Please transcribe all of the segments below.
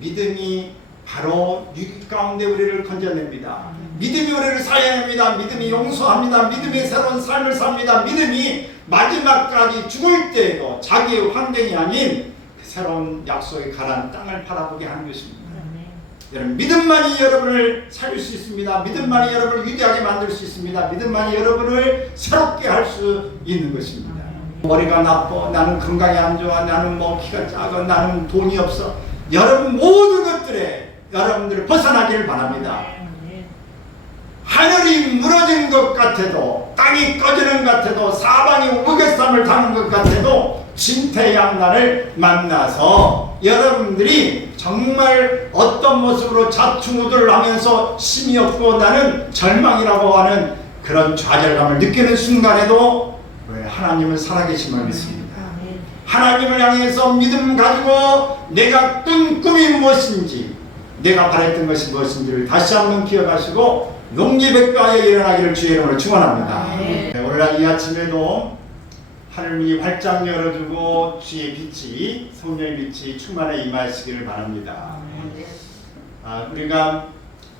믿음이 바로 위기 가운데 우리를 건져냅니다. 믿음이 우리를 살려냅니다. 믿음이 용서합니다. 믿음이 새로운 삶을 삽니다. 믿음이 마지막까지 죽을 때에도 자기의 환경이 아닌 새로운 약속의 가난 땅을 바라보게 하는 것입니다. 여러분, 믿음만이 여러분을 살릴 수 있습니다. 믿음만이 여러분을 위대하게 만들 수 있습니다. 믿음만이 여러분을 새롭게 할 수 있는 것입니다. 머리가 나빠, 나는 건강이 안 좋아, 나는 뭐 키가 작아, 나는 돈이 없어. 여러분 모든 것들에 여러분들을 벗어나기를 바랍니다. 하늘이 무너진 것 같아도, 땅이 꺼지는 것 같아도, 사방이 우겨쌈을 타는 것 같아도 진퇴양난을 만나서 여러분들이 정말 어떤 모습으로 자충우돌을 하면서 힘이 없고 나는 절망이라고 하는 그런 좌절감을 느끼는 순간에도 하나님은 살아계심을 믿습니다. 하나님을 향해서 믿음 가지고 내가 꾼 꿈이 무엇인지, 내가 바랬던 것이 무엇인지를 다시 한번 기억하시고 용기백과에 일어나기를 주의 이름으로 축원합니다. 오늘 이 아침에도 하늘문이 활짝 열어주고 주의 빛이, 성령의 빛이 충만해 임하시기를 바랍니다. 우리가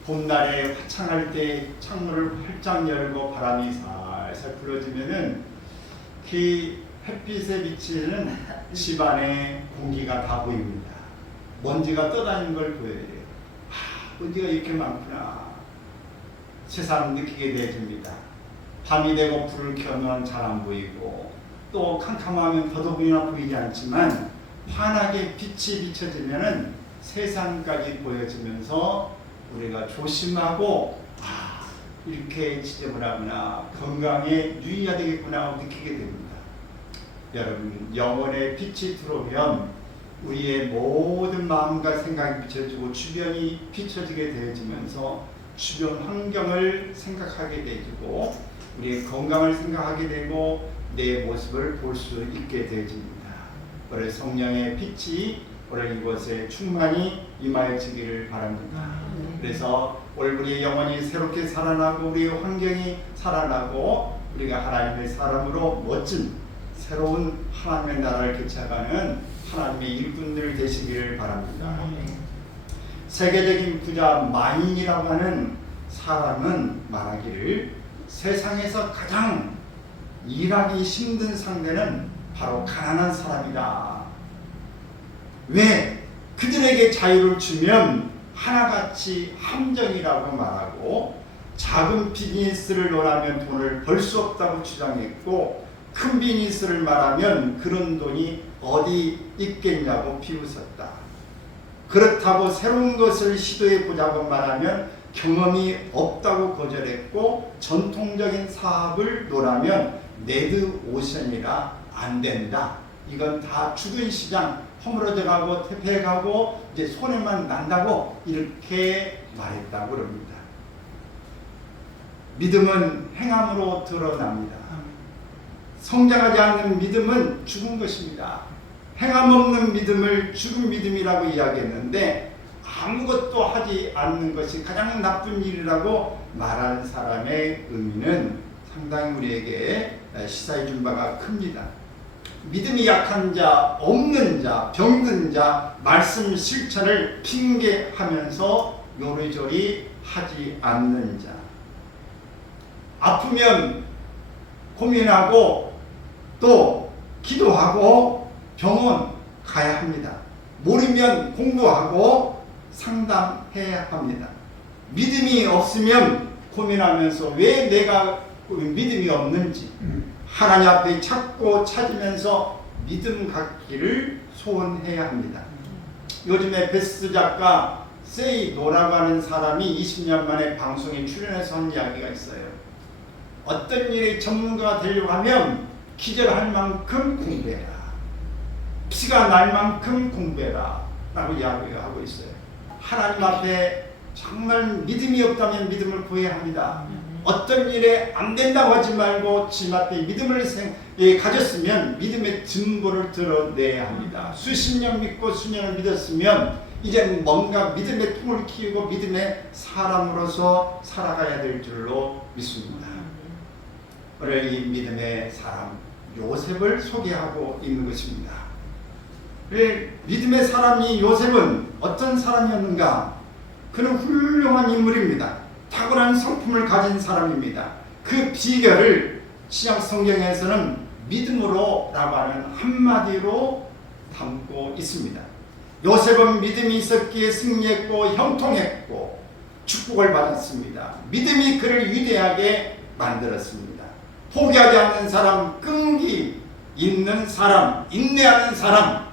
봄날에 화창할 때 창문을 활짝 열고 바람이 살살 불어지면은 그 햇빛에 비치는 집 안에 공기가 다 보입니다. 먼지가 떠다니는 걸 보여야 돼요. 먼지가 이렇게 많구나. 세상 느끼게 되어집니다. 밤이 되고 불을 켜면 잘 안 보이고 또 캄캄하면 더더욱이나 보이지 않지만 환하게 빛이 비춰지면은 세상까지 보여지면서 우리가 조심하고 이렇게 지저분하구나, 건강에 유의해야 되겠구나 느끼게 됩니다. 여러분, 영혼의 빛이 들어오면 우리의 모든 마음과 생각이 비춰지고 주변이 비춰지게 되어지면서 주변 환경을 생각하게 되고 우리의 건강을 생각하게 되고 내 모습을 볼 수 있게 되어집니다. 오늘 성령의 빛이 오늘 이곳에 충만히 임하여지기를 바랍니다. 그래서 오늘 우리의 영혼이 새롭게 살아나고 우리의 환경이 살아나고 우리가 하나님의 사람으로 멋진 새로운 하나님의 나라를 개척하는 하나님의 일꾼들 되시기를 바랍니다. 세계적인 부자 마인이라고 하는 사람은 말하기를 세상에서 가장 일하기 힘든 상대는 바로 가난한 사람이다. 왜? 그들에게 자유를 주면 하나같이 함정이라고 말하고 작은 비즈니스를 논하면 돈을 벌 수 없다고 주장했고 큰 비즈니스를 말하면 그런 돈이 어디 있겠냐고 비웃었다. 그렇다고 새로운 것을 시도해 보자고 말하면 경험이 없다고 거절했고 전통적인 사업을 논하면 레드오션이라 안 된다. 이건 다 죽은 시장, 허물어져 가고 퇴폐해 가고 이제 손해만 난다고 이렇게 말했다고 그럽니다. 믿음은 행함으로 드러납니다. 성장하지 않는 믿음은 죽은 것입니다. 행함 없는 믿음을 죽은 믿음이라고 이야기했는데 아무것도 하지 않는 것이 가장 나쁜 일이라고 말한 사람의 의미는 상당히 우리에게 시사해 준 바가 큽니다. 믿음이 약한 자, 없는 자, 병든 자, 말씀 실천을 핑계하면서 요리조리 하지 않는 자, 아프면 고민하고 또 기도하고 병원 가야 합니다. 모르면 공부하고 상담해야 합니다. 믿음이 없으면 고민하면서 왜 내가 믿음이 없는지 하나님 앞에 찾고 찾으면서 믿음 갖기를 소원해야 합니다. 요즘에 베스트 작가 세이 노라고 하는 사람이 20년 만에 방송에 출연해서 한 이야기가 있어요. 어떤 일에 전문가가 되려고 하면 기절할 만큼 공부해라, 피가 날 만큼 공부해라 라고 이야기하고 있어요. 하나님 앞에 정말 믿음이 없다면 믿음을 구해야 합니다. 어떤 일에 안 된다고 하지 말고 지 앞에 믿음을 가졌으면 믿음의 증거를 드러내야 합니다. 수십 년 믿고 수년을 믿었으면 이제 뭔가 믿음의 통을 키우고 믿음의 사람으로서 살아가야 될 줄로 믿습니다. 오늘 이 믿음의 사람 요셉을 소개하고 있는 것입니다. 믿음의 사람이 요셉은 어떤 사람이었는가? 그는 훌륭한 인물입니다. 탁월한 성품을 가진 사람입니다. 그 비결을 신약 성경에서는 믿음으로 라고 하는 한마디로 담고 있습니다. 요셉은 믿음이 있었기에 승리했고 형통했고 축복을 받았습니다. 믿음이 그를 위대하게 만들었습니다. 포기하지 않는 사람, 끈기 있는 사람, 인내하는 사람,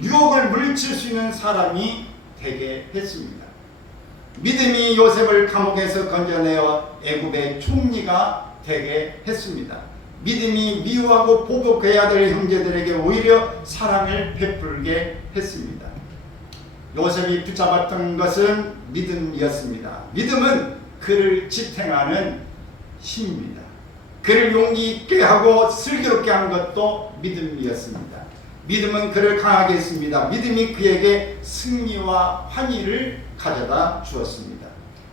유혹을 물리칠 수 있는 사람이 되게 했습니다. 믿음이 요셉을 감옥에서 건져내어 애굽의 총리가 되게 했습니다. 믿음이 미워하고 보복해야 될 형제들에게 오히려 사랑을 베풀게 했습니다. 요셉이 붙잡았던 것은 믿음이었습니다. 믿음은 그를 지탱하는 힘입니다. 그를 용기 있게 하고 슬기롭게 한 것도 믿음이었습니다. 믿음은 그를 강하게 했습니다. 믿음이 그에게 승리와 환희를 가져다 주었습니다.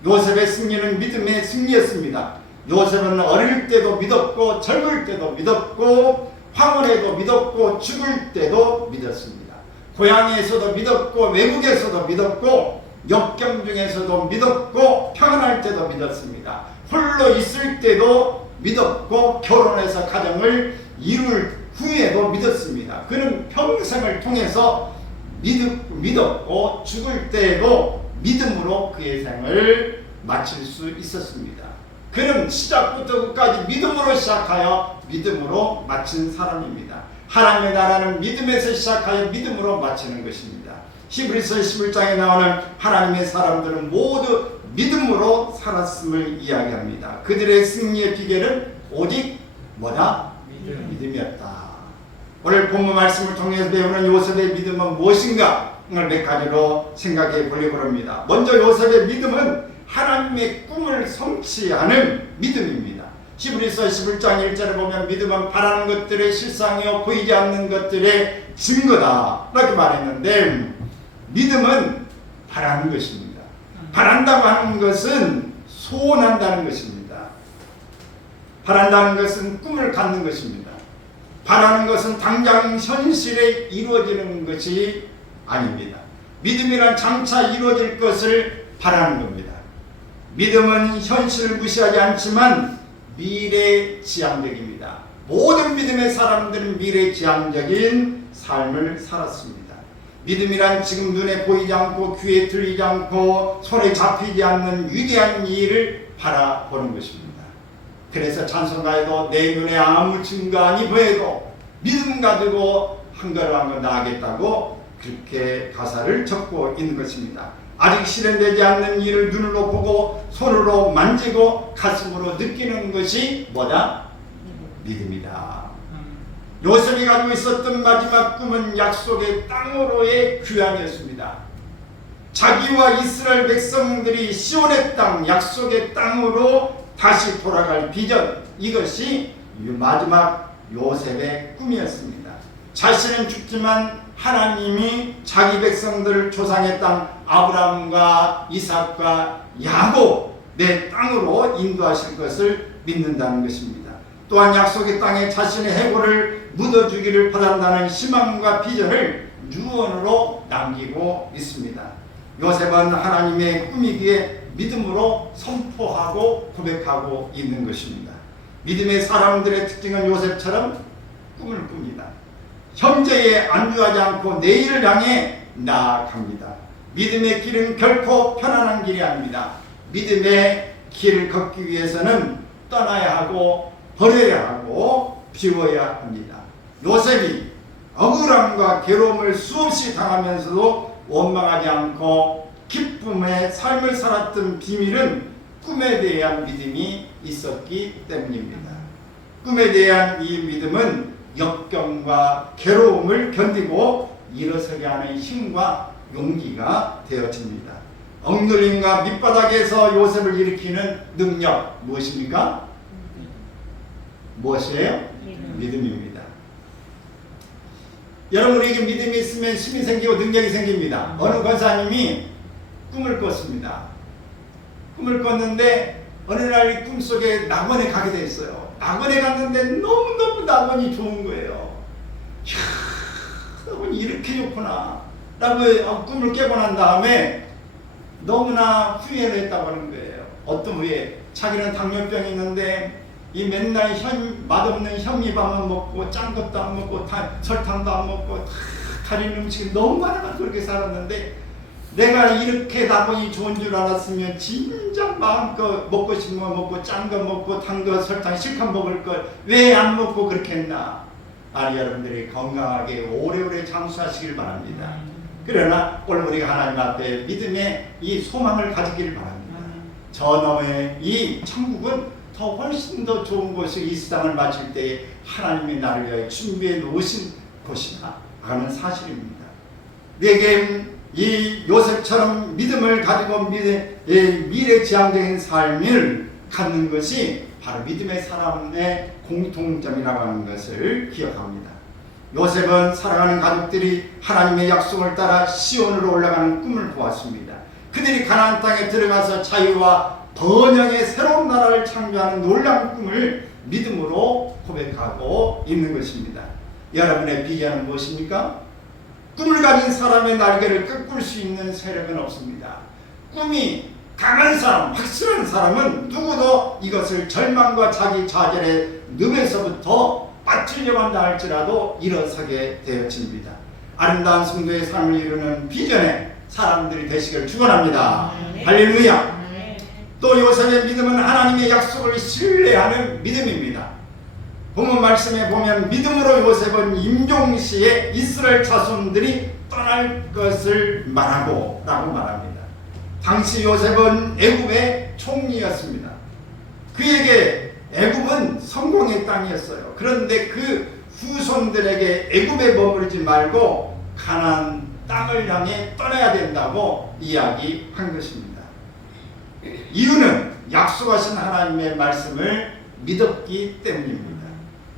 요셉의 승리는 믿음의 승리였습니다. 요셉은 어릴 때도 믿었고 젊을 때도 믿었고 황혼에도 믿었고 죽을 때도 믿었습니다. 고향에서도 믿었고 외국에서도 믿었고 역경 중에서도 믿었고 평안할 때도 믿었습니다. 홀로 있을 때도 믿었고 결혼해서 가정을 이룰 후에도 믿었습니다. 그는 평생을 통해서 믿었고 죽을 때에도 믿음으로 그의 생을 마칠 수 있었습니다. 그는 시작부터 끝까지 믿음으로 시작하여 믿음으로 마친 사람입니다. 하나님의 나라는 믿음에서 시작하여 믿음으로 마치는 것입니다. 히브리서 11장에 나오는 하나님의 사람들은 모두 믿음으로 살았음을 이야기합니다. 그들의 승리의 비결은 오직 뭐다? 믿음이었다. 오늘 본문 말씀을 통해서 배우는 요셉의 믿음은 무엇인가? 몇 가지로 생각해 보려고 합니다. 먼저 요셉의 믿음은 하나님의 꿈을 성취하는 믿음입니다. 히브리서 11장 1절에 보면 믿음은 바라는 것들의 실상이요 보이지 않는 것들의 증거다 이렇게 말했는데, 믿음은 바라는 것입니다. 바란다고 하는 것은 소원한다는 것입니다. 바란다는 것은 꿈을 갖는 것입니다. 바라는 것은 당장 현실에 이루어지는 것이 아닙니다. 믿음이란 장차 이루어질 것을 바라는 겁니다. 믿음은 현실을 무시하지 않지만 미래지향적입니다. 모든 믿음의 사람들은 미래지향적인 삶을 살았습니다. 믿음이란 지금 눈에 보이지 않고 귀에 들리지 않고 손에 잡히지 않는 위대한 일을 바라보는 것입니다. 그래서 찬송가에도 내 눈에 아무 증거 아니 보여도 믿음 가지고 한 걸음 한 걸 나아가겠다고 그렇게 가사를 적고 있는 것입니다. 아직 실현되지 않는 일을 눈으로 보고 손으로 만지고 가슴으로 느끼는 것이 뭐다? 믿음이다. 요셉이 가지고 있었던 마지막 꿈은 약속의 땅으로의 귀환이었습니다. 자기와 이스라엘 백성들이 시온의 땅, 약속의 땅으로 다시 돌아갈 비전, 이것이 마지막 요셉의 꿈이었습니다. 자신은 죽지만 하나님이 자기 백성들을 조상의 땅 아브라함과 이삭과 야곱의 땅으로 인도하실 것을 믿는다는 것입니다. 또한 약속의 땅에 자신의 해골을 묻어주기를 바란다는 희망과 비전을 유언으로 남기고 있습니다. 요셉은 하나님의 꿈이기에 믿음으로 선포하고 고백하고 있는 것입니다. 믿음의 사람들의 특징은 요셉처럼 꿈을 꿉니다. 현재에 안주하지 않고 내일을 향해 나아갑니다. 믿음의 길은 결코 편안한 길이 아닙니다. 믿음의 길을 걷기 위해서는 떠나야 하고 버려야 하고 비워야 합니다. 요셉이 억울함과 괴로움을 수없이 당하면서도 원망하지 않고 기쁨의 삶을 살았던 비밀은 꿈에 대한 믿음이 있었기 때문입니다. 꿈에 대한 이 믿음은 역경과 괴로움을 견디고 일어서게 하는 힘과 용기가 되어집니다. 억눌림과 밑바닥에서 요셉을 일으키는 능력 무엇입니까? 무엇이에요? 믿음입니다. 여러분에게 믿음이 있으면 힘이 생기고 능력이 생깁니다. 어느 권사님이 꿈을 꿨습니다. 꿈을 꿨는데 어느 날 꿈속에 낙원에 가게 됐어요. 낙원에 갔는데 너무너무 낙원이 좋은 거예요. 이야, 하나님은 이렇게 좋구나 라고 꿈을 깨고 난 다음에 너무나 후회를 했다고 하는 거예요. 어떤 후회? 자기는 당뇨병이 있는데 이 맨날 맛없는 현미밥만 먹고 짠 것도 안 먹고 설탕도 안 먹고 가리는 음식이 너무 많아서 그렇게 살았는데, 내가 이렇게 다보니 좋은 줄 알았으면 진작 마음껏 먹고 싶은 거 먹고 짠 거 먹고 단 거 설탕 실컷 먹을 걸 왜 안 먹고 그렇게 했나. 아니, 여러분들이 건강하게 오래오래 장수하시길 바랍니다. 그러나 오늘 우리가 하나님 앞에 믿음의 이 소망을 가지기를 바랍니다. 저 너머의 이 천국은 더 훨씬 더 좋은 곳이 이 세상을 마칠 때에 하나님이 나를 위하여 준비해 놓으신 곳이다 하는 사실입니다. 내게 이 요셉처럼 믿음을 가지고 미래지향적인 삶을 갖는 것이 바로 믿음의 사람의 공통점이라고 하는 것을 기억합니다. 요셉은 사랑하는 가족들이 하나님의 약속을 따라 시온으로 올라가는 꿈을 보았습니다. 그들이 가나안 땅에 들어가서 자유와 번영의 새로운 나라를 창조하는 놀라운 꿈을 믿음으로 고백하고 있는 것입니다. 여러분의 비전은 무엇입니까? 꿈을 가진 사람의 날개를 꺾을 수 있는 세력은 없습니다. 꿈이 강한 사람, 확실한 사람은 누구도 이것을 절망과 자기 좌절의 늪에서부터 빠뜨리려고 한다 할지라도 일어서게 되어집니다. 아름다운 성도의 삶을 이루는 비전의 사람들이 되시기를 축원합니다. 할렐루야. 또 요셉의 믿음은 하나님의 약속을 신뢰하는 믿음입니다. 본문 말씀에 보면 믿음으로 요셉은 임종시에 이스라엘 자손들이 떠날 것을 말하고 라고 말합니다. 당시 요셉은 애굽의 총리였습니다. 그에게 애굽은 성공의 땅이었어요. 그런데 그 후손들에게 애굽에 머무르지 말고 가나안 땅을 향해 떠나야 된다고 이야기한 것입니다. 이유는 약속하신 하나님의 말씀을 믿었기 때문입니다.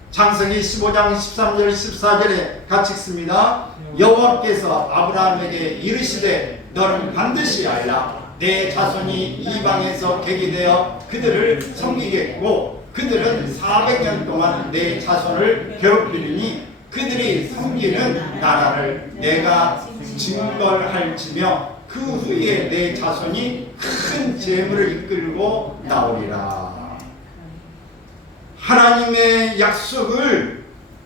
창세기 15장 13절 14절에 같이 읽습니다. 여호와께서 아브라함에게 이르시되 너는 반드시 알라. 내 자손이 이방에서 객이되어 그들을 섬기겠고 그들은 400년 동안 내 자손을 괴롭히리니 그들이 섬기는 나라를 내가 증벌할지며 그 후에 내 자손이 큰 재물을 이끌고 나오리라. 하나님의 약속을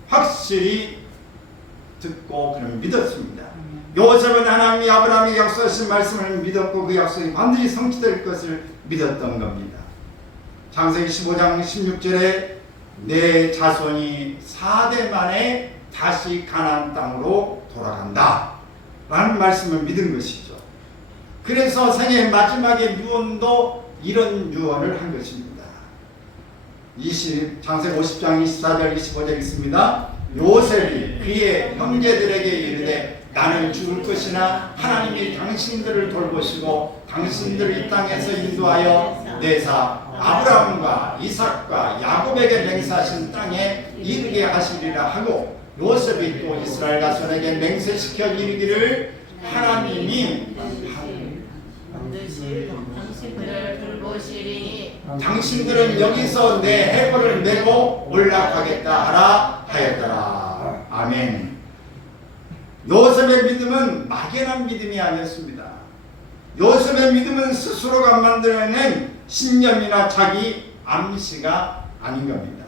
확실히 듣고 그는 믿었습니다. 요셉은 하나님이 아브라함에게 약속하신 말씀을 믿었고 그 약속이 반드시 성취될 것을 믿었던 겁니다. 창세기 15장 16절에 내 자손이 4대 만에 다시 가나안 땅으로 돌아간다 라는 말씀을 믿은 것이죠. 그래서 생애 마지막의 유언도 이런 유언을 한 것입니다. 창세기 50장 24절 25절 있습니다. 요셉이 그의 형제들에게 이르되 나는 죽을 것이나 하나님이 당신들을 돌보시고 당신들을 이 땅에서 인도하여 내사 아브라함과 이삭과 야곱에게 맹세하신 땅에 이르게 하시리라 하고, 요셉이 또 이스라엘 자손에게 맹세시켜 이르기를 하나님이 당신들을 돌보시리니 당신들은 여기서 내 해골을 메고 올라가겠다 하라 하였더라. 아멘. 요셉의 믿음은 막연한 믿음이 아니었습니다. 요셉의 믿음은 스스로가 만들어낸 신념이나 자기 암시가 아닌 겁니다.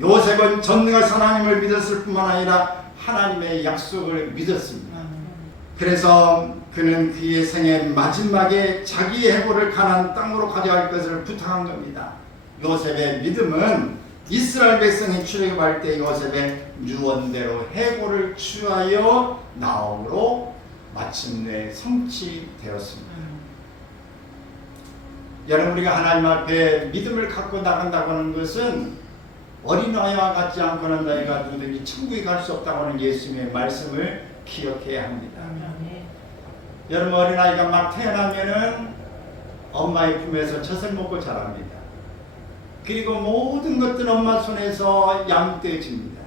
요셉은 전능하신 하나님을 믿었을 뿐만 아니라 하나님의 약속을 믿었습니다. 그래서 그는 그의 생애 마지막에 자기의 해골을 가나안 땅으로 가져갈 것을 부탁한 겁니다. 요셉의 믿음은 이스라엘 백성이 출애굽할 때 요셉의 유언대로 해골을 취하여 나옴으로 마침내 성취되었습니다. 여러분, 우리가 하나님 앞에 믿음을 갖고 나간다고 하는 것은 어린아이와 같지 않고는 너희가 누구든지 천국에 갈 수 없다고 하는 예수님의 말씀을 기억해야 합니다. 여러분, 어린아이가 막 태어나면은 엄마의 품에서 젖을 먹고 자랍니다. 그리고 모든 것들은 엄마 손에서 양떼집니다.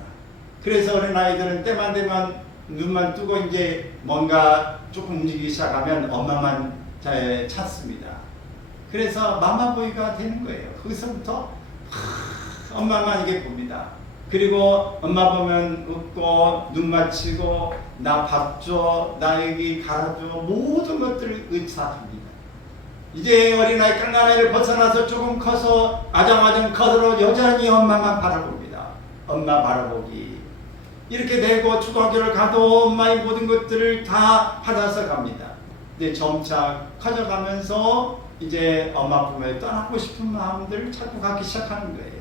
그래서 어린아이들은 때만 되면 눈만 뜨고 이제 뭔가 조금 움직이기 시작하면 엄마만 찾습니다. 그래서 마마보이가 되는 거예요. 거기서부터 엄마만 이게 봅니다. 그리고 엄마 보면 웃고 눈 맞추고 나 밥 줘, 나 여기 갈아줘, 모든 것들을 의사합니다. 이제 어린아이 깡나이를 벗어나서 조금 커서 아장아장 커서 여전히 엄마만 바라봅니다. 엄마 바라보기. 이렇게 되고 초등학교를 가도 엄마의 모든 것들을 다 받아서 갑니다. 근데 점차 커져가면서 이제 엄마 품에 떠나고 싶은 마음들을 자꾸 갖기 시작하는 거예요.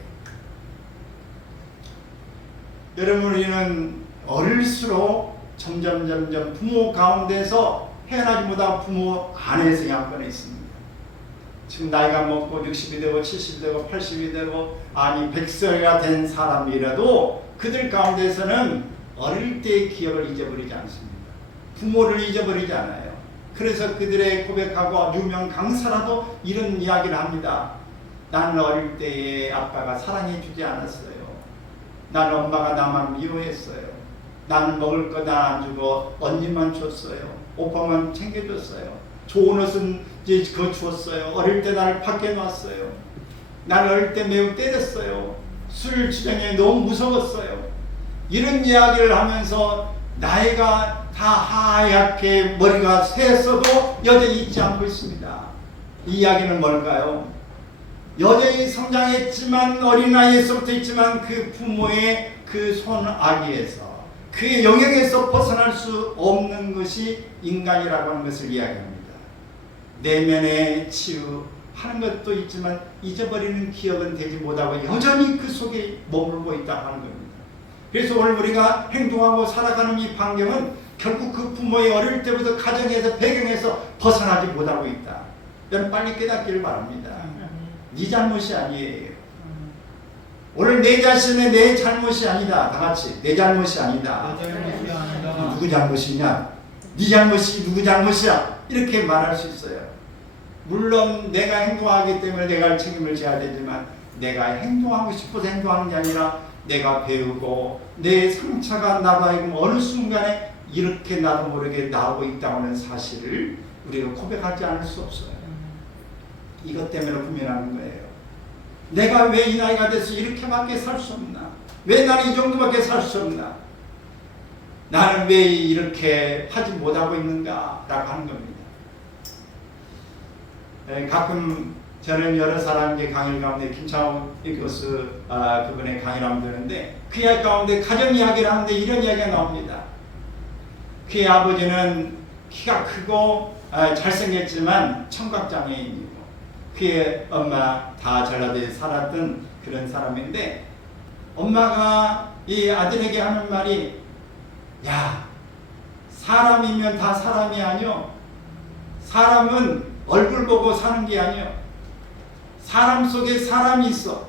여러분, 우리는 어릴수록 점점 부모 가운데서 헤어나지 못한 부모 안에서 양권에 있습니다. 지금 나이가 먹고 60이 되고 70이 되고 80이 되고 아니 100세가 된 사람이라도 그들 가운데서는 어릴 때의 기억을 잊어버리지 않습니다. 부모를 잊어버리지 않아요. 그래서 그들의 고백하고 유명 강사라도 이런 이야기를 합니다. 나는 어릴 때에 아빠가 사랑해 주지 않았어요. 나는 엄마가 나만 미워했어요. 나는 먹을 거 다 안 주고 언니만 줬어요. 오빠만 챙겨줬어요. 좋은 옷은 이제 그거 주었어요. 어릴 때 나를 밖에 놨어요. 나는 어릴 때 매우 때렸어요. 술 주정에 너무 무서웠어요. 이런 이야기를 하면서 나이가 다 하얗게 머리가 새었어도 여전히 잊지 않고 있습니다. 이 이야기는 뭘까요? 여전히 성장했지만 어린아이에서부터 있지만 그 부모의 그 손아귀에서 그의 영역에서 벗어날 수 없는 것이 인간이라고 하는 것을 이야기합니다. 내면의 치유하는 것도 있지만 잊어버리는 기억은 되지 못하고 여전히 그 속에 머물고 있다고 하는 겁니다. 그래서 오늘 우리가 행동하고 살아가는 이 환경은 결국 그 부모의 어릴 때부터 가정에서 배경에서 벗어나지 못하고 있다. 여러분 빨리 깨닫기를 바랍니다. 네 잘못이 아니에요. 오늘 내 자신의 내 잘못이 아니다. 다 같이 내 잘못이 아니다. 누구 잘못이냐? 네 잘못이 누구 잘못이야? 이렇게 말할 수 있어요. 물론 내가 행동하기 때문에 내가 책임을 져야 되지만 내가 행동하고 싶어서 행동하는 게 아니라 내가 배우고 내 상처가 나도 하여금 어느 순간에 이렇게 나도 모르게 나오고 있다는 사실을 우리가 고백하지 않을 수 없어요. 이것 때문에 고민하는 거예요. 내가 왜 이 나이가 돼서 이렇게밖에 살 수 없나? 왜 나는 이 정도밖에 살 수 없나? 나는 왜 이렇게 하지 못하고 있는가? 라고 하는 겁니다. 가끔 저는 여러 사람의 강의 가운데 김창호 교수 그분의 강의를 하면 되는데 그 이야기 가운데 가정 이야기를 하는데 이런 이야기가 나옵니다. 그의 아버지는 키가 크고 잘생겼지만 청각장애인이고 그의 엄마 다 전라도에 살았던 그런 사람인데 엄마가 이 아들에게 하는 말이 야 사람이면 다 사람이 아니요 사람은 얼굴 보고 사는 게 아니요 사람 속에 사람이 있어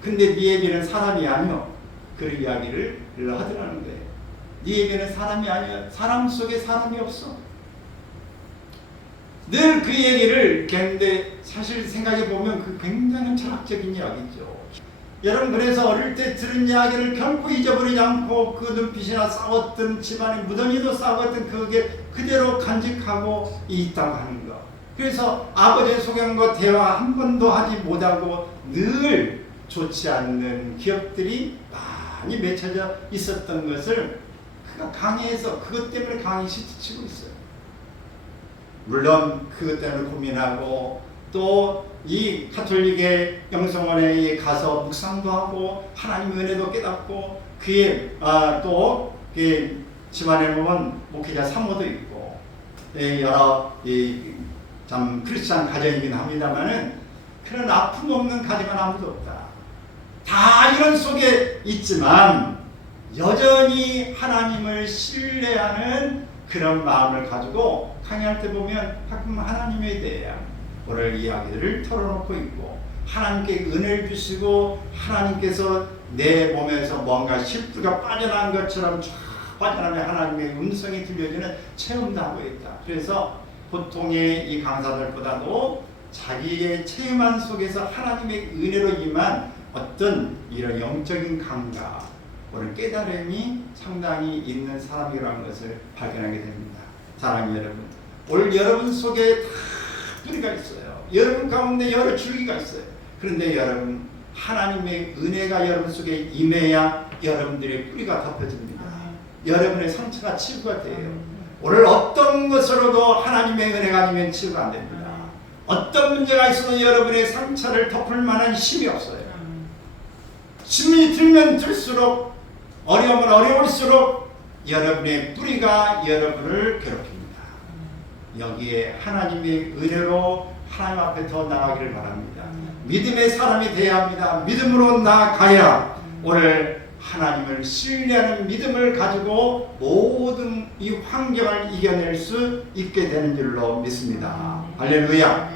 근데 니에게는 사람이 아니요 그런 이야기를 하더라는 거예요. 니에게는 사람이 아니야 사람 속에 사람이 없어. 늘 그 얘기를 했는데 사실 생각해 보면 그 굉장히 철학적인 이야기죠. 여러분 그래서 어릴 때 들은 이야기를 결코 잊어버리지 않고 그 눈빛이나 싸웠던 집안의 무덤이도 싸웠던 그게 그대로 간직하고 있다고 하는 거. 그래서 아버지의 소견과 대화 한 번도 하지 못하고 늘 좋지 않는 기억들이 많이 맺혀져 있었던 것을 그가 강의해서 그것 때문에 강의 시트치고 있어요. 물론 그것 때문에 고민하고 또 이 가톨릭의 영성원에 가서 묵상도 하고 하나님의 은혜도 깨닫고 그의 또 그 집안에 보면 목회자 사모도 있고 여러 참 크리스찬 가정이긴 합니다만은 그런 아픔 없는 가정은 아무도 없다. 다 이런 속에 있지만 여전히 하나님을 신뢰하는 그런 마음을 가지고 강의할 때 보면 가끔 하나님에 대한 오늘 이야기들을 털어놓고 있고 하나님께 은혜를 주시고 하나님께서 내 몸에서 뭔가 실수가 빠져나간 것처럼 쫙 빠져나가는 하나님의 음성이 들려지는 체험도 하고 있다. 그래서 보통의 이 강사들보다도 자기의 체험한 속에서 하나님의 은혜로 임한 어떤 이런 영적인 감각 오늘 깨달음이 상당히 있는 사람이라는 것을 발견하게 됩니다. 사랑하는 여러분, 오늘 여러분 속에 다 뿌리가 있어요. 여러분 가운데 여러 줄기가 있어요. 그런데 여러분 하나님의 은혜가 여러분 속에 임해야 여러분들의 뿌리가 덮여집니다. 여러분의 상처가 치유가 돼요. 오늘 어떤 것으로도 하나님의 은혜가 아니면 치유가 안 됩니다. 어떤 문제가 있어도 여러분의 상처를 덮을 만한 힘이 없어요. 힘이 들면 들수록, 어려우면 어려울수록 여러분의 뿌리가 여러분을 괴롭힙니다. 여기에 하나님의 은혜로 하나님 앞에 더 나가기를 바랍니다. 믿음의 사람이 되어야 합니다. 믿음으로 나아가야 오늘 하나님을 신뢰하는 믿음을 가지고 모든 이 환경을 이겨낼 수 있게 되는 줄로 믿습니다. 할렐루야.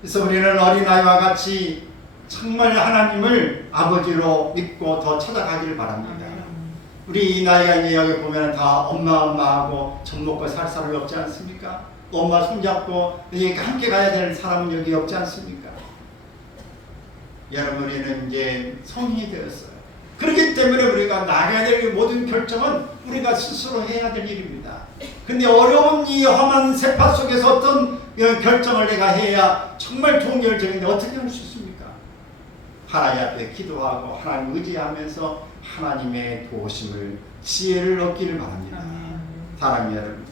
그래서 우리는 어린아이와 같이 정말 하나님을 아버지로 믿고 더 찾아가기를 바랍니다. 우리 이 나이가 이제 여기 보면 다 엄마하고 젖 먹고 살 사람이 없지 않습니까? 엄마 손잡고 함께 가야 될 사람은 여기 없지 않습니까? 여러분, 우리는 이제 성인이 되었어요. 그렇기 때문에 우리가 나가야 될 모든 결정은 우리가 스스로 해야 될 일입니다. 근데 어려운 이 험한 세파 속에서 어떤 결정을 내가 해야 정말 좋은 결정인데 어떻게 할 수 있습니까? 하나님 앞에 기도하고 하나님 의지하면서 하나님의 도우심을, 지혜를 얻기를 바랍니다. 사랑하는 여러분,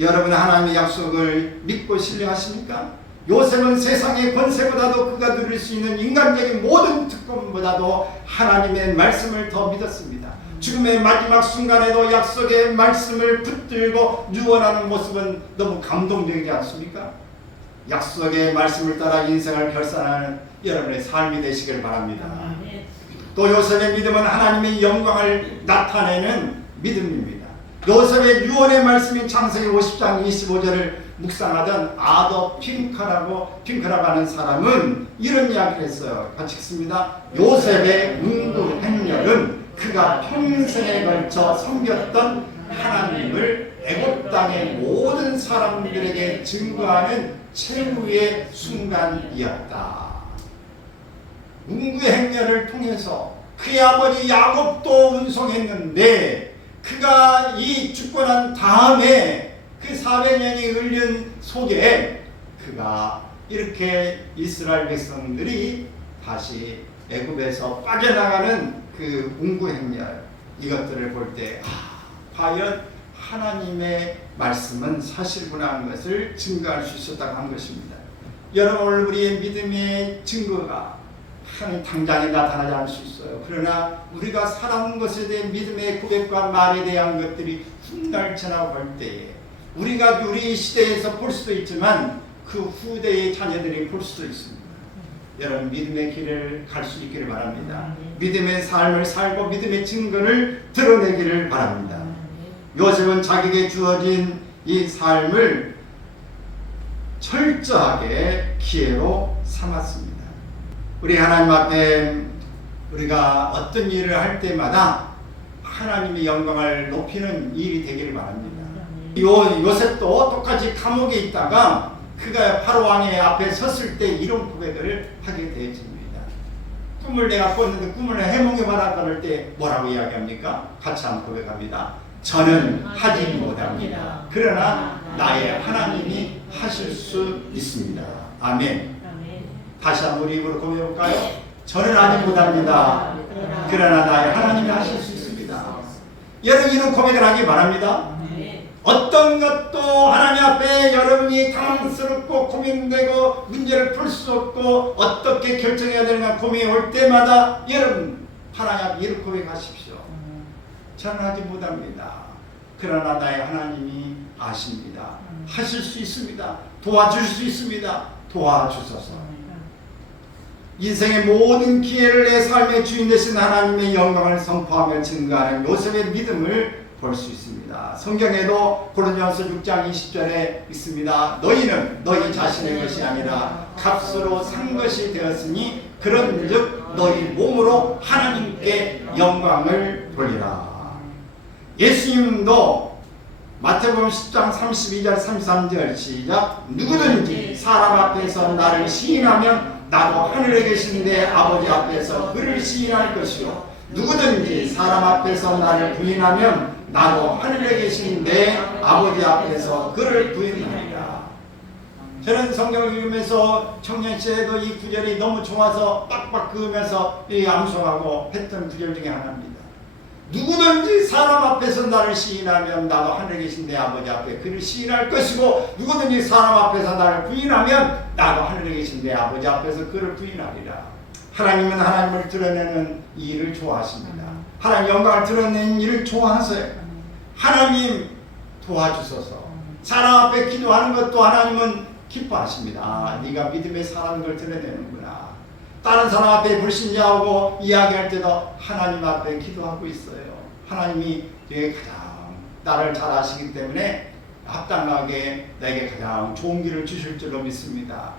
여러분 하나님의 약속을 믿고 신뢰하십니까? 요셉은 세상의 권세보다도 그가 누릴 수 있는 인간적인 모든 특권보다도 하나님의 말씀을 더 믿었습니다. 죽음의 마지막 순간에도 약속의 말씀을 붙들고 유언하는 모습은 너무 감동적이지 않습니까? 약속의 말씀을 따라 인생을 결산하는 여러분의 삶이 되시길 바랍니다. 또 요셉의 믿음은 하나님의 영광을 나타내는 믿음입니다. 요셉의 유언의 말씀인 창세기 50장 25절을 묵상하던 아더 핑크라고 하는 사람은 이런 이야기를 했어요. 같이 읽습니다. 요셉의 문구 행렬은 그가 평생에 걸쳐 섬겼던 하나님을 애굽 땅의 모든 사람들에게 증거하는 최후의 순간이었다. 문구의 행렬을 통해서 그의 아버지 야곱도 운송했는데 그가 이 죽고 난 다음에 그 400년이 흘린 속에 그가 이렇게 이스라엘 백성들이 다시 애굽에서 빠져나가는 그 문구 행렬, 이것들을 볼 때 과연 하나님의 말씀은 사실구나 하는 것을 증거할 수 있었다고 한 것입니다. 여러분, 우리의 믿음의 증거가 하나님 당장에 나타나지 않을 수 있어요. 그러나 우리가 살아온 것에 대한 믿음의 고백과 말에 대한 것들이 훗날 지나고 갈 때에 우리가 우리 시대에서 볼 수도 있지만 그 후대의 자녀들이 볼 수도 있습니다. 여러분, 믿음의 길을 갈 수 있기를 바랍니다. 믿음의 삶을 살고 믿음의 증거를 드러내기를 바랍니다. 요셉은 자기에게 주어진 이 삶을 철저하게 기회로 삼았습니다. 우리 하나님 앞에 우리가 어떤 일을 할 때마다 하나님의 영광을 높이는 일이 되기를 바랍니다. 요셉도 똑같이 감옥에 있다가 그가 바로 왕의 앞에 섰을 때 이런 고백을 하게 되어집니다. 꿈을 내가 꿨는데 꿈을 해몽해봐라 그럴 때 뭐라고 이야기합니까? 같이 한번 고백합니다. 저는 하지 못합니다. 그러나 나의 하나님이 하실 수 있습니다. 아멘. 다시 한번 우리 입으로 고백해볼까요? 저는 하지 못합니다. 그러나 나의 하나님이 하실 수 있습니다. 여러분, 이런 고백을 하기 바랍니다. 어떤 것도 하나님 앞에 여러분이 당황스럽고 고민되고 문제를 풀 수 없고 어떻게 결정해야 되는가 고민이 올 때마다 여러분 하나님 앞에 이렇게 고백하십시오. 저는 하지 못합니다. 그러나 나의 하나님이 아십니다. 하실 수 있습니다. 도와줄 수 있습니다. 도와주소서. 인생의 모든 기회를 내 삶의 주인 되신 하나님의 영광을 선포하며 증거하는 요셉의 믿음을 볼 수 있습니다. 성경에도 고린도전서 6장 20절에 있습니다. 너희는 너희 자신의 것이 아니라 값으로 산 것이 되었으니 그런즉 너희 몸으로 하나님께 영광을 돌리라. 예수님도 마태복음 10장 32절 33절 시작. 누구든지 사람 앞에서 나를 시인하면 나도 하늘에 계신 내 아버지 앞에서 그를 시인할 것이요 누구든지 사람 앞에서 나를 부인하면 나도 하늘에 계신 내 아버지 앞에서 그를 부인하리라. 저는 성경을 읽으면서 청년 시절에도 이 구절이 너무 좋아서 빡빡 그으면서 암송하고 했던 구절 중에 하나입니다. 누구든지 사람 앞에서 나를 시인하면 나도 하늘에 계신 내 아버지 앞에 그를 시인할 것이고, 누구든지 사람 앞에서 나를 부인하면 나도 하늘에 계신 내 아버지 앞에서 그를 부인하리라. 하나님은 하나님을 드러내는 이 일을 좋아하십니다. 하나님 영광을 드러내는 일을 좋아하세요. 하나님 도와주소서. 사람 앞에 기도하는 것도 하나님은 기뻐하십니다. 아, 네가 믿음의 사람인 걸 드러내는구나. 다른 사람 앞에 불신자하고 이야기할 때도 하나님 앞에 기도하고 있어요. 하나님이 내게 가장 나를 잘 아시기 때문에 합당하게 내게 가장 좋은 길을 주실 줄로 믿습니다.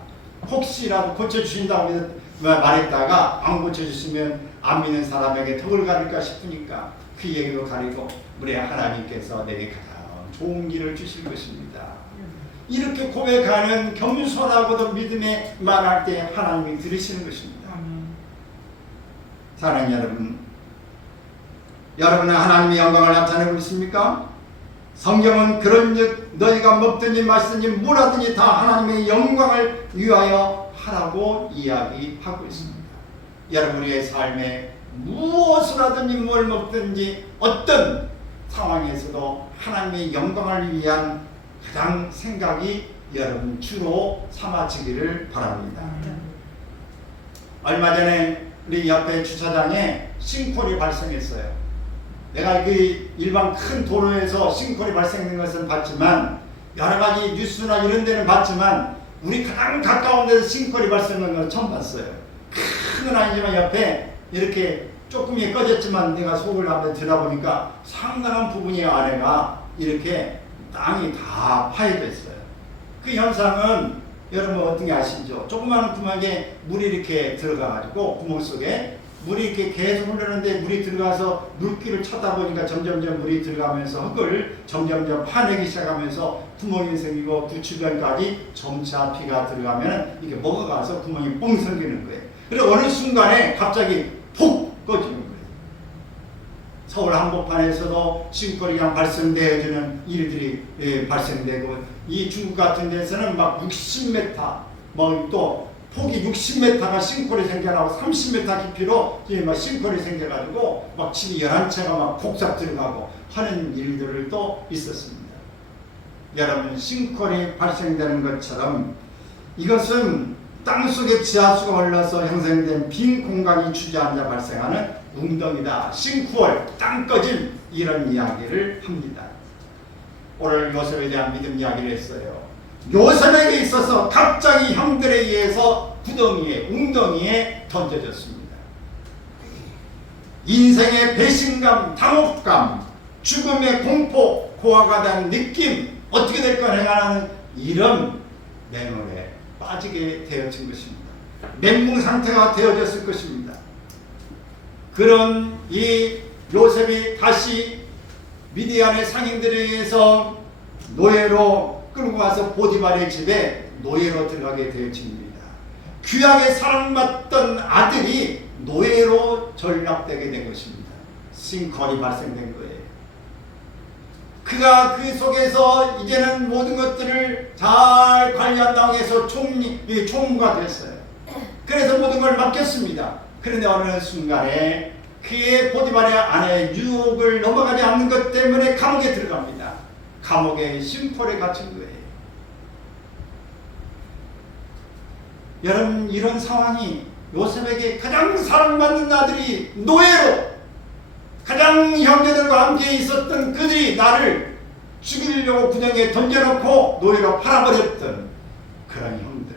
혹시라도 고쳐주신다고 말했다가 안 고쳐주시면 안 믿는 사람에게 덕을 가릴까 싶으니까 그 얘기도 가리고 우리 하나님께서 내게 가장 좋은 길을 주실 것입니다. 이렇게 고백하는 겸손하고도 믿음에 말할 때 하나님이 들으시는 것입니다. 사랑하는 여러분, 여러분은 하나님의 영광을 나타내고 있습니까? 성경은 그런즉 너희가 먹든지 마시든지 뭘 하든지 다 하나님의 영광을 위하여 하라고 이야기하고 있습니다. 여러분의 삶에 무엇을 하든지 뭘 먹든지 어떤 상황에서도 하나님의 영광을 위한 가장 생각이 여러분 주로 삼아지기를 바랍니다. 얼마 전에 우리 옆에 주차장에 싱크홀이 발생했어요. 내가 그 일반 큰 도로에서 싱크홀이 발생된 것은 봤지만, 여러 가지 뉴스나 이런 데는 봤지만, 우리 가장 가까운 데서 싱크홀이 발생한 건 처음 봤어요. 큰 건 아니지만 옆에 이렇게 조금이 꺼졌지만 내가 속을 한번 들어보니까 상당한 부분의 아래가 이렇게 땅이 다 파여졌어요. 그 현상은 여러분 어떻게 아시죠? 조그마한 구멍에 물이 이렇게 들어가가지고 구멍 속에 물이 이렇게 계속 흐르는데, 물이 들어가서 물길을 찾다 보니까 점점점 물이 들어가면서 흙을 점점점 파내기 시작하면서 구멍이 생기고 그 주변까지 점차 피가 들어가면 이게 먹어가서 구멍이 뻥 생기는 거예요. 그리고 어느 순간에 갑자기 폭 꺼지는 거예요. 서울 한복판에서도 싱크홀이 발생되어지는 일들이 발생되고, 이 중국 같은 데서는 막 60m, 또 폭이 60m가 싱크홀이 생겨나고 30m 깊이로 막 싱크홀이 생겨가지고 막 집이 11채가 막 폭삭 들어가고 하는 일들을 또 있었습니다. 여러분, 싱크홀이 발생되는 것처럼 이것은 땅속에 지하수가 흘러서 형성된 빈 공간이 주저앉아 발생하는 웅덩이다, 싱크홀, 땅꺼짐, 이런 이야기를 합니다. 오늘 요셉에 대한 믿음 이야기를 했어요. 요셉에게 있어서 갑자기 형들에 의해서 구덩이에, 웅덩이에 던져졌습니다. 인생의 배신감, 당혹감, 죽음의 공포, 고아가 된 느낌, 어떻게 될 거 행하는 이런 매몰에 빠지게 되어진 것입니다. 멘붕 상태가 되어졌을 것입니다. 그런 이 요셉이 다시 미디안의 상인들에 의해서 노예로 끌고 와서 보디발의 집에 노예로 들어가게 되어집니다. 귀하게 사랑받던 아들이 노예로 전락되게 된 것입니다. 싱크홀이 발생된 거예요. 그가 그 속에서 이제는 모든 것들을 잘 관리한다고 해서 총무가 됐어요. 그래서 모든 걸 맡겼습니다. 그런데 어느 순간에 그의 보디발의 아내의 유혹을 넘어가지 않는 것 때문에 감옥에 들어갑니다. 감옥에 싱크홀에 갇힌 거예요. 여러분, 이런 상황이 요셉에게 가장 사랑받는 아들이 노예로, 가장 형제들과 함께 있었던 그들이 나를 죽이려고 구덩이에 던져놓고 노예로 팔아버렸던 그런 형들,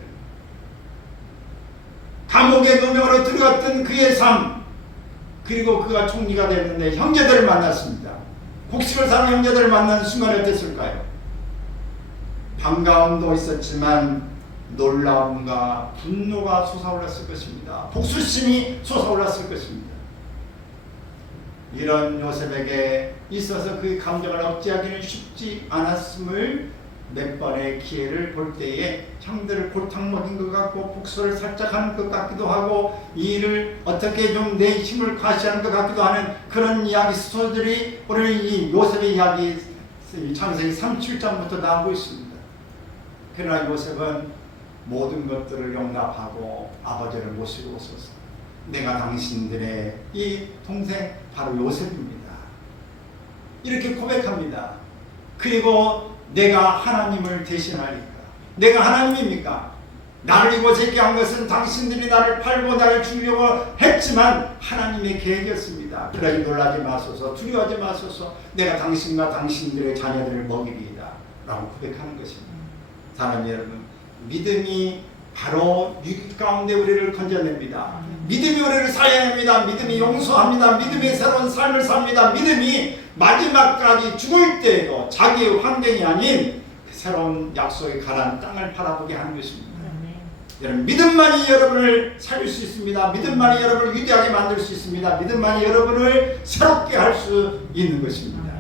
감옥의 누명으로 들어갔던 그의 삶, 그리고 그가 총리가 됐는데 형제들을 만났습니다. 곡식을 사는 형제들을 만난 순간이 어땠을까요? 반가움도 있었지만 놀라움과 분노가 솟아올랐을 것입니다. 복수심이 솟아올랐을 것입니다. 이런 요셉에게 있어서 그 감정을 억제하기는 쉽지 않았음을 몇 번의 기회를 볼 때에 형들을 골탕 먹인 것 같고 복수를 살짝 하는 것 같기도 하고 이 일을 어떻게 좀 내 힘을 과시하는 것 같기도 하는 그런 이야기 스토리들이 오늘 이 요셉의 이야기 창세기 37장부터 나오고 있습니다. 그러나 요셉은 모든 것들을 용납하고 아버지를 모시고 오소서. 내가 당신들의 이 동생 바로 요셉입니다. 이렇게 고백합니다. 그리고 내가 하나님을 대신하니까. 내가 하나님입니까? 나를 이곳에 있게 한 것은 당신들이 나를 팔고 나를 죽이려고 했지만 하나님의 계획이었습니다. 그러니 놀라지 마소서, 두려워하지 마소서. 내가 당신과 당신들의 자녀들을 먹이리이다 라고 고백하는 것입니다. 사랑하는 여러분, 믿음이 바로 위기 가운데 우리를 건져냅니다. 믿음이 우리를 살려냅니다. 믿음이 용서합니다. 믿음이 새로운 삶을 삽니다. 믿음이 마지막까지 죽을 때에도 자기의 환경이 아닌 새로운 약속의 가나안 땅을 바라보게 하는 것입니다. 여러분, 믿음만이 여러분을 살릴 수 있습니다. 믿음만이 여러분을 위대하게 만들 수 있습니다. 믿음만이 여러분을 새롭게 할 수 있는 것입니다.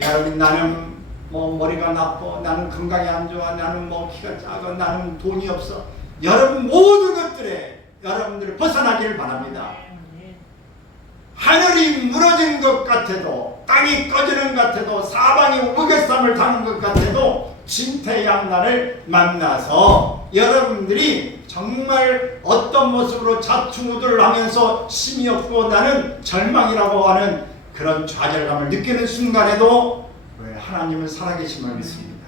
여러분, 나는 머리가 나빠, 나는 건강이 안 좋아, 나는 키가 작아, 나는 돈이 없어. 여러분 모든 것들에 여러분들이 벗어나기를 바랍니다. 하늘이 무너진 것 같아도, 땅이 꺼지는 것 같아도, 사방이 우겨쌈을 당한 것 같아도 진퇴양난을 만나서 여러분들이 정말 어떤 모습으로 자충우돌을 하면서 힘이 없고 나는 절망이라고 하는 그런 좌절감을 느끼는 순간에도 하나님은 살아계심을 믿습니다.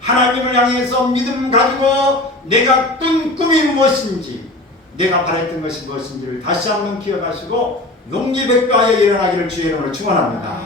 하나님을 향해서 믿음 가지고 내가 꾼 꿈이 무엇인지, 내가 바랬던 것이 무엇인지를 다시 한번 기억하시고 용기백과에 일어나기를 주의 이름으로 축원합니다.